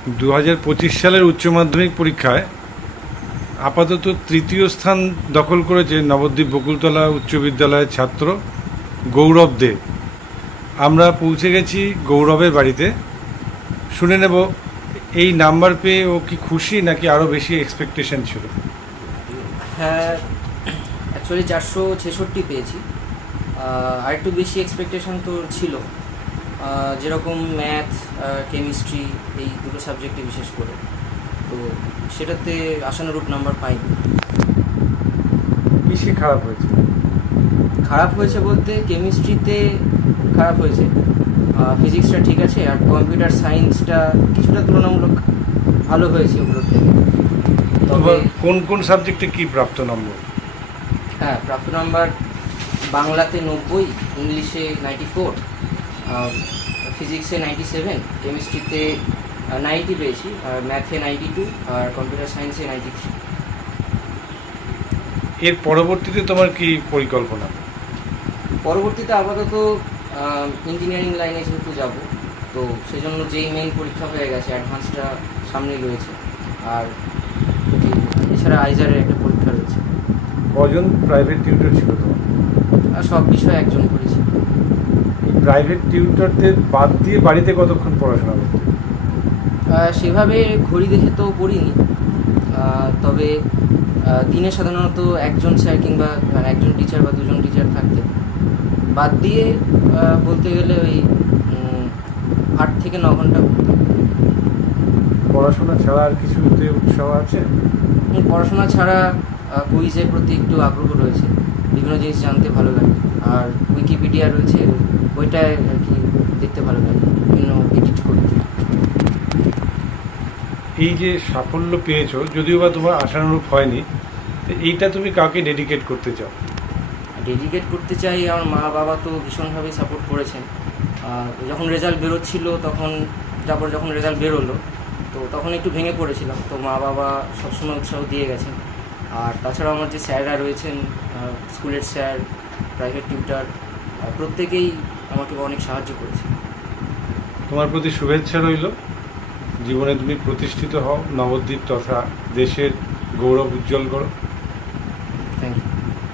2025 সালের উচ্চ মাধ্যমিক পরীক্ষায় আপাতত তৃতীয় স্থান দখল করেছে নবদ্বীপ বকুলতলা উচ্চ বিদ্যালয়ের ছাত্র গৌরব দে। আমরা পৌঁছে গেছি গৌরবের বাড়িতে। শুনে নেব এই নাম্বার পেয়ে ও কি খুশি নাকি আরও বেশি এক্সপেকটেশন ছিল। হ্যাঁ, অ্যাকচুয়ালি 466 পেয়েছি। আর একটু বেশি এক্সপেকটেশন তো ছিল, যেরকম ম্যাথ, কেমিস্ট্রি, এই দুটো সাবজেক্টে বিশেষ করে, তো সেটাতে আশানুরূপ নাম্বার পাইনি। বেশি খারাপ হয়েছে? খারাপ হয়েছে বলতে কেমিস্ট্রিতে খারাপ হয়েছে, ফিজিক্সটা ঠিক আছে, আর কম্পিউটার সায়েন্সটা কিছুটা তুলনামূলক ভালো হয়েছে ওগুলোর থেকে। তবে কোন কোন সাবজেক্টে কি প্রাপ্ত নম্বর? হ্যাঁ, প্রাপ্ত নাম্বার বাংলাতে 90, ইংলিশে 94, ফিজিক্সে 97, কেমিস্ট্রিতে 90 পেয়েছি, আর ম্যাথে 92, আর কম্পিউটার সায়েন্সে 93। এর পরবর্তীতে তোমার কি পরিকল্পনা? পরবর্তীতে আপাতত ইঞ্জিনিয়ারিং লাইনে যেহেতু যাব, তো সেজন্য যেই মেইন পরীক্ষা হয়ে গেছে, অ্যাডভান্সটা সামনেই রয়েছে, আর এছাড়া আইজারের একটা পরীক্ষা রয়েছে। কজন প্রাইভেট টিউটর ছিল তোমার? আর সব বিষয়ে একজন করেছি। প্রাইভেট টিউটরদের বাদ দিয়ে বাড়িতে কতক্ষণ পড়াশোনা করতে? সেভাবে ঘড়ি দেখে তো পড়িনি, তবে দিনে সাধারণত একজন স্যার কিংবা একজন টিচার বা দুজন টিচার থাকতেন। বাদ দিয়ে বলতে গেলে ওই 8 থেকে 9 ঘন্টা। পড়াশোনা ছাড়া আর কিছুতে উৎসাহ আছে? পড়াশোনা ছাড়া কুইজের প্রতি একটু আগ্রহ রয়েছে, বিভিন্ন জিনিস জানতে ভালো লাগে, আর উইকিপিডিয়া রয়েছে, ওইটায় আর কি দেখতে ভালো লাগে, বিভিন্ন এডিট করতে। এই যে সাফল্য পেয়েছো, যদিও বা তোমার আশানুরূপ হয়নি, তো এইটা তুমি কাকে ডেডিকেট করতে চাও? ডেডিকেট করতে চাই আমার মা বাবা, তো ভীষণভাবে সাপোর্ট করেছেন। যখন রেজাল্ট বেরোচ্ছিল তখন, তারপর যখন রেজাল্ট বেরোলো তো তখন একটু ভেঙে পড়েছিলাম, তো মা বাবা সবসময় উৎসাহ দিয়ে গেছেন। আর তাছাড়াও আমার যে স্যাররা রয়েছেন, স্কুলের স্যার, প্রাইভেট টিউটার, প্রত্যেকেই আমাকে অনেক সাহায্য করেছে। তোমার প্রতি শুভেচ্ছা রইল। জীবনে তুমি প্রতিষ্ঠিত হও, নবদ্বীপ তথা দেশের গৌরব উজ্জ্বল করো। Thank you.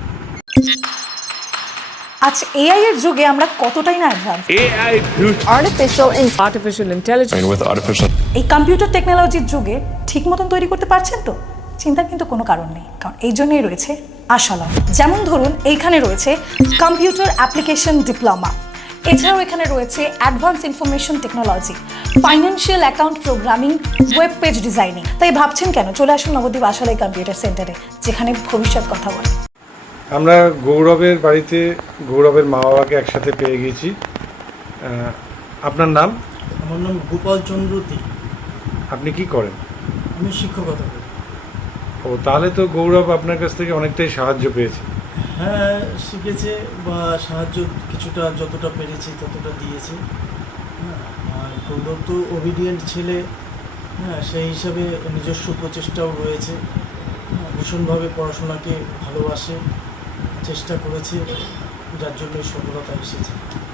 আজ এআই এর যুগে আমরা কতটাই না advance. Artificial intelligence. with artificial এই কম্পিউটার টেকনোলজির যুগে ঠিক মতন তৈরি করতে পারছেন তো? চিন্তার কিন্তু কোনো কারণ নেই, কারণ এই জন্যই রয়েছে আশালম। যেমন ধরুন, এইখানে রয়েছে কম্পিউটার অ্যাপ্লিকেশন ডিপ্লোমা, এছাড়াও এখানে রয়েছে advance information technology, financial account programming, web page designing. তাই ভাবছেন কেন? চলে আসুন নবদ্বীপ আশালয় কম্পিউটার সেন্টারে, যেখানে ভবিষ্যৎ কথা বলে। আমরা গৌরবের বাড়িতে গৌরবের মা বাবাকে একসাথে পেয়ে গিয়েছি। আপনার নাম? আমার নাম গোপাল চন্দ্র দে। আপনি কি করেন? আমি শিক্ষকতা করি। ও, তাহলে তো গৌরব আপনার কাছ থেকে অনেকটাই সাহায্য পেয়েছে। হ্যাঁ, শিখেছে বা সাহায্য কিছুটা যতটা পেরেছি ততটা দিয়েছে। হ্যাঁ, আর গৌরব তো ওবিডিয়েন্ট ছেলে, হ্যাঁ, সেই হিসাবে নিজস্ব প্রচেষ্টাও রয়েছে। ভীষণভাবে পড়াশোনাকে ভালোবাসে, চেষ্টা করেছে, যার জন্য সফলতা এসেছে।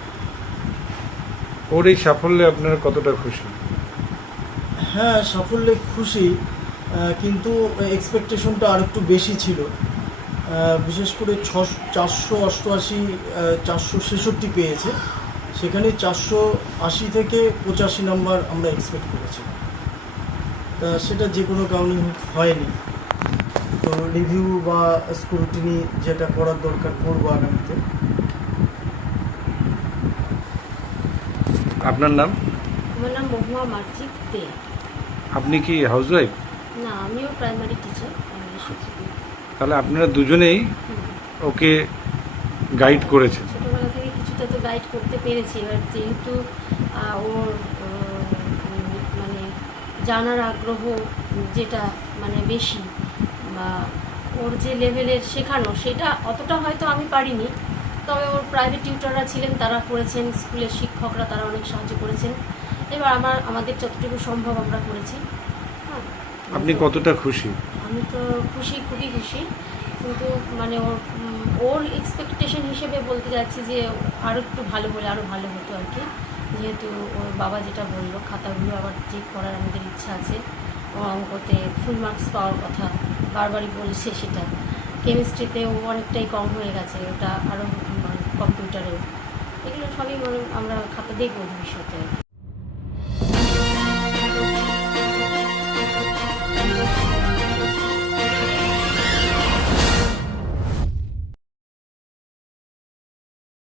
ওর এই সাফল্যে আপনারা কতটা খুশি? হ্যাঁ, সাফল্যে খুশি, কিন্তু এক্সপেকটেশনটা আর একটু বেশি ছিল। বিশেষ করে 488, 466 পেয়েছে, সেখানে 480 থেকে 85 নাম্বার আমরা এক্সপেক্ট করেছিলাম। তা সেটা যে কোনো কারণে হয়নি, তো রিভিউ বা স্ক্রুটিনি যেটা করার দরকার করবো আগামীতে। আপনার নাম? আমার নাম মহুয়া মার্জিক দে। আপনি কি হাউসওয়াইফ? না, আমিও প্রাইমারি টিচার, প্রাইমারি শিক্ষিকা। তাহলে আপনারা দুজনেই ওকে গাইড করেছেন। ছোটোবেলা থেকে কিছুটা তো গাইড করতে পেরেছি। এবার যেহেতু ওর মানে জানার আগ্রহ যেটা মানে বেশি, বা ওর যে লেভেলের শেখানো সেটা অতটা হয়তো আমি পারিনি, তবে ওর প্রাইভেট টিউটররা ছিলেন, তারা করেছেন, স্কুলের শিক্ষকরা তারা অনেক সাহায্য করেছেন। এবার আমাদের যতটুকু সম্ভব আমরা করেছি। হ্যাঁ, আপনি কতটা খুশি? আমি তো খুশি, খুবই খুশি, কিন্তু মানে ওর এক্সপেকটেশন হিসেবে বলতে যাচ্ছি যে আরও একটু ভালো হলে আরও ভালো হতো আর কি। যেহেতু ওর বাবা যেটা বললো খাতাগুলো আবার চেক করার আমাদের ইচ্ছা আছে। ও অঙ্কতে ফুল মার্কস পাওয়ার কথা বারবারই বলছে সেটা। কেমিস্ট্রিতেও অনেকটাই কম হয়ে গেছে, ওটা আরও কম্পিউটারেও। এগুলো সবই আমরা খাতা দেখবো ভবিষ্যতে।